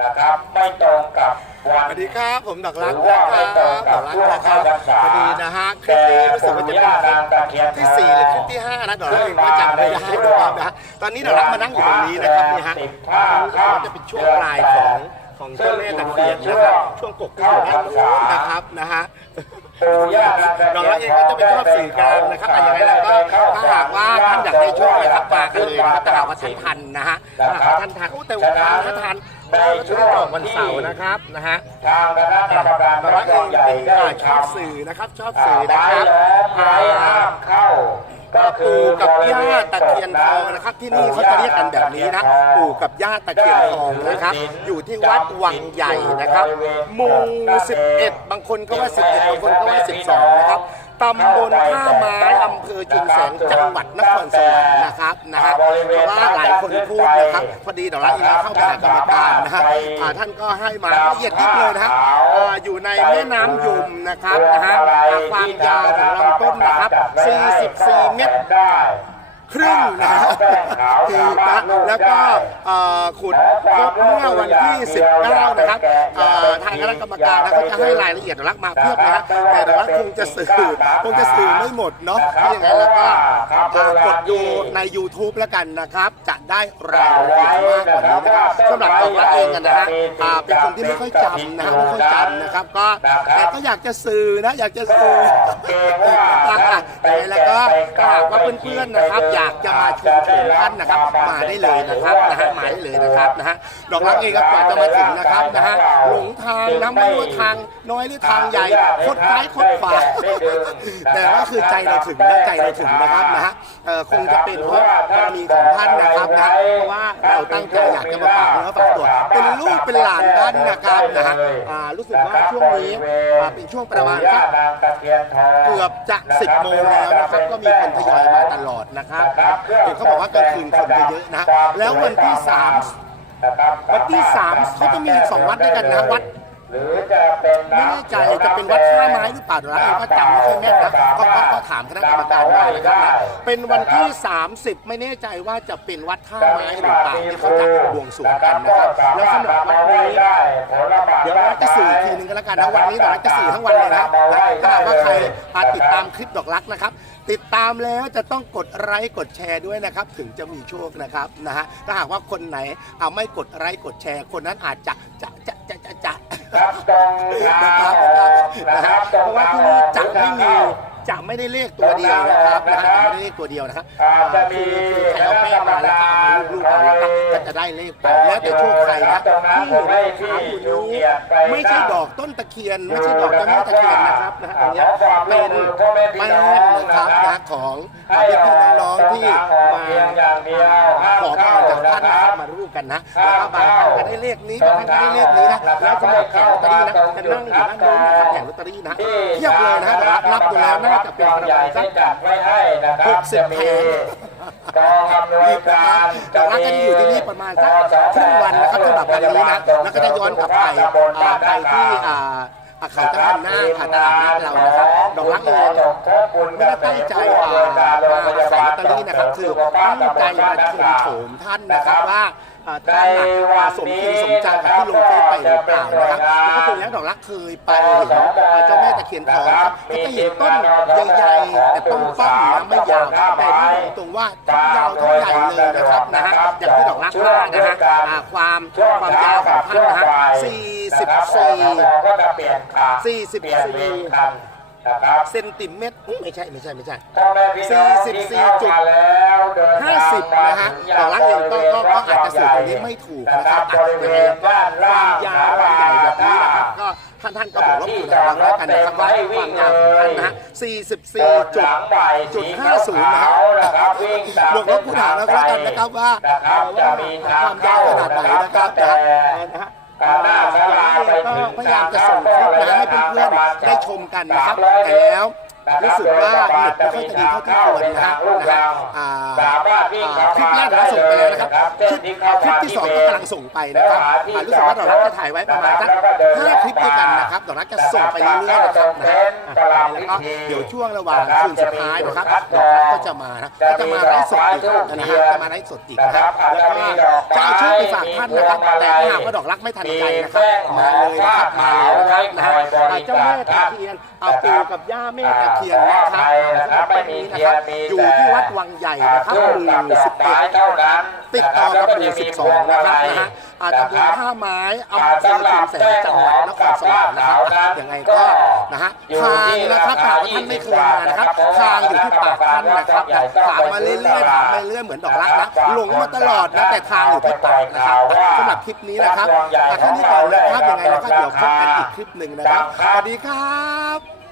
นะครับไม่ตรงกับวัน สวัสดีครับผมดอกรักหรือนะว่าครัไม่บตรงดกัอบกรักนะครับช่วงเข้าพรรษาพอดีนะฮะคลิปนี้รู้สึกว่าจะเป็นคลิปที่สี่หรือคลิปที่ห้านะดอกรักเองก็จำไม่ได้นะครับนะตอนนี้ดอกรักมานั่งอยู่ตรงนี้นะครับนี่ฮะรู้สึกว่าจะเป็นช่วงปลายของของเจ้าแม่ตะเคียนนะครับช่วงกกที่อยู่ด้านนู้นนะครับนะฮะ ปู่ย่าดอกรักเองก็จะเป็นชอบสื่อกลางนะครับแต่อย่างไรแล้วก็ถ้าหากว่าท่านอยากได้โชคนะครับมากันเลยนะครับถ้าหากว่าท่านทันนะฮะถ้าหากว่าท่านทันโอ้แต่วันทันทันในช่วงวันเสาร์นะครับนะฮะทางคณะกรรมการแต่วัดเองนใหญ่ได้ชอบสื่อนะครับ ชอบสื่อนะครับล้อมไม้ห้ามเข้า ก็คืปู่อกับย่าตะเคียนทองนะครับ ที่นี่เขาจะเรียกกันแบบนี้นะปู่กับย่าตะเคียนทองนะครับ อยู่ที่วัดวังใหญ่นะครับหมู่11 บางคนก็ว่า 11 บางคนก็ว่า 12 นะครับตำบลท่าไม้อำเภอจุนแสงจังหวัดนครสวรรค์นะครับนะฮะเพราะว่าหลายคนพูดนะครับพอดีเดี๋ยวเราอีกเข้าไปหากรรมการนะฮะท่านก็ให้มาละเอียดยิบเลยนะฮะ อ่าอยู่ในแม่น้ำยุมนะครับนะฮะอ่าความยาวของลำต้นนะครับ 44 เมตรได้ครึ่งนะฮะนะแล้วก็เอ่อขุดพบเมื่อวันที่ 19 นะครับเอ่อทางคณะกรรมการนะเขาจะให้รายละเอียดรักมาเพียบนะฮะแต่เดี๋ยวรักคงจะสื่อคงจะสื่อไม่หมดเนาะถ้าอย่างนั้นแล้วก็เอ่อกดดูใน YouTube แล้วกันนะครับจะ ได้รายละเอียดมากกว่านี้นะครับสำหรับตัวรักเองกันนะฮะอ่าเป็นคนที่ไม่ค่อยจำนะฮะไม่ค่อยจำนะครับ ก็แต่ก็อยากจะสื่อนะอยากจะสื่อแต่แล้วก็ถ้าหากว่าเพื่อนๆนะครับ อยากจะมาชมชมท่านนะครับ มาได้เลยนะครับนะฮะมาได้เลยนะครับนะฮะดอกรักเองก็กว่าจะมาถึงนะครับนะฮะหลงทางนะไม่รู้ว่าทางน้อยหรือทางใหญ่คดซ้ายคดขวาแต่ว่าคือใจเราถึงและใจเราถึงนะครับนะฮะเอ่อคงจะเป็นเพราะบารมีของท่านนะครับนะเพราะว่าเราตั้งใจอยากจะมาฝากเนื้อฝากตัวเป็นลูกเป็นหลานท่านนะครับนะฮะรู้สึกว่าช่วงนี้เป็นช่วงประมาณสักเกือบจะ10โมงแล้วนะครับก็มีคนทยอยมาตลอดนะครับเห็นเขาบอกว่ากลางคืนคนจะเยอะนะแล้ววันที่3วันที่3เขาจะมีสองวัดด้วยกันนะวัด หรือจะเป็นไม่แน่ใจจะเป็นวัดท่าไม้หรือเปล่าเดี๋ยวเราเองก็จำไม่ค่อยแม่นนะก็ก็ก็ถามคณะกรรมการมานะครับนะเป็นวันที่ 30 ไม่แน่ใจว่าจะเป็นวัดท่าไม้หรือเปล่าที่เขาจะบวงสรวงกันนะครับ แล้วสำหรับวัดนี้เดี๋ยวเราจะสื่อทีนึงกันแล้วกันนะวันนี้เราจะสื่อทั้งวันเลยนะครับถ้าหากว่าใครอ่าติดตามคลิปดอกรักนะครับ ติดตามแล้วจะต้องกดไลค์กดแชร์ด้วยนะครับ ถึงจะมีโชคนะครับนะฮะถ้าหากว่าคนไหนเอาไม่กดไลค์กดแชร์ คนนั้นอาจจะจะจะจะ ครับตรงทางนะครับออกนะครับเพราะว่าที่นี่จะไม่มีจะไม่ได้เลขตัวเดียวนะครับนะฮะจะไม่ได้เลขตัวเดียวนะครับอ่าคือคือใครเอาแป้งมาแล้วก็เอามาลูบๆเอาแล้วก็ก็จะได้เลขไปแล้วแต่โชคใครนะที่เห็นขาวอยู่นี้ไม่ใช่ดอกต้นตะเคียน ไม่ใช่ดอกเจ้าแม่ตะเคียนนะครับนะฮะตรงเนี้ยเป็นแป้งนะครับนะของพี่ๆน้องๆที่มาขอพรจากท่านนะครับมารูปกันนะแล้วก็บางท่านก็ได้เลขนี้บางท่านก็ได้เลขนี้นะแล้วสำหรับแผงลอตเตอรี่นะจะนั่งอยู่ด้านโน้นนะครับแผงลอตเตอรี่นะเทียบเลยนะฮะแต่ว่านับดูแล้วน่าจะเป็นประมาณสักจัดไว้ให้นะครับหกสิบแผงกองอำนวยการดอกรักก็จะอยู่ที่นี่ประมาณสักครึ่งวันนะครับสำหรับวันนี้นะแล้วก็จะย้อนกลับไปอ่าไปที่อ่า อาเขาตะวันหน้าค่ะตลาดนัดเรานะครับดอกรักเองไม่ได้ตั้งใจอ่ามาใส่ลอตเตอรี่นะครับ คือตั้งใจมาชมโฉมท่านนะครับว่าท่านน่ะอ่าสมจริงสมจังกับที่ลงเฟซไปหรือเปล่านะครับแล้วก็เป็นแล้วดอกรักเคยไปเห็นเจ้าแม่ตะเคียนทองครับก็จะเห็นต้นใหญ่ๆแต่ต้นป้อมนะไม่ยาวแต่ที่ ว่าทั้งยาวทั้งใหญ่เลยนะครับนะฮะอย่างที่ดอกรักว่านะฮะอ่าความความยาวของท่านนะฮะ44ก็จะเปลี่ยนขาดสี่สิบเปลี่ยนสี่เลนคันนะครับเซนติเมตรอุ๊ยไม่ใช่ไม่ใช่ไม่ใช่พ่อแม่พี่น้องที่เข้ามาแล้วเดินทาง50นะฮะดอกรักเองก็ก็ก็อาจจะสื่อตรงนี้ไม่ถูกนะครับบอะริยังเวไงณด้านล่าความงยาวความใหญ่แบบนี้นะครับก็ท่านท่านก็บอกว่าคุณดอกรักแล้วกันนะครับว่าความยาวของท่านนะฮะ44จุดจุด50นะฮะนะครั บวิ่งตามบวกลบคูณหารแล้วกันนะครับว่านะครับจะมีทางความยาวขนาดไหนนะครับนะฮะนะฮะการหน้าศาลาไปก็ถึงพยายามจะส่งคลิปนะให้เพื่อนๆได้ชมกันนะครับแต่แล้ว รู้สึกว่าเน็ตไม่ค่อยจะดีเท่าที่ควรนะฮะนะฮะอ่าสามารถวิ่งอ่าเข้าคลิปมาแรกเราส่งไปแล้วนะครับเส้คลิปที่เข้าคลิปมาที่สองก็กำลังส่งไปนะครับอ่ารู้สึกว่าดอกรักจะถ่ายไว้ประมาณสักห้าคลิปด้วยกันนะครับดอกรักจะส่งไปเรื่อยๆนะครับนะฮะอ่าแล้วก็เดี๋ยวช่วงระหว่างคืนสุดท้ายนะครับดอกรักก็จะมานะก็จะมาไลฟ์สดอีกนะฮะจะมาไลฟ์สดอีกนะครับแล้วก็จะเอาชื่อไปฝากท่านนะครับ แต่ถ้าหากว่าดอกรักไม่ทันใจนะครับมาเลยนะครับมาเลยนะครับนะฮะอ่าเจ้าแม่ตะเคียนเอาปู่กับย่าแม่ตะเคียนนะครับสำหรับวันนี้นะครับอยู่ที่วัดวังใหญ่นะครับหมู่สิบเอ็ดเท่านั้นติดต่อกับหมู่12นะครับนะฮะอาตำบลท่าไม้อำเภอชุมแสงจังหวัดนครสวรรค์นะครับยังไงก็นะฮะทางนะครับหากว่าท่านไม่เคยมานะครับทางอยู่ที่ปากท่านนะครับถามมาเรื่อยๆถามมาเรื่อยๆเหมือนดอกรักนะหลงมาตลอดนะแต่ทางอยู่ที่ปากนะครับสำหรับคลิปนี้นะครับแต่แค่นี้ก่อนนะครับยังไงแล้วก็เดี๋ยวพบกันอีกคลิปหนึ่งนะครับสวัสดีครับ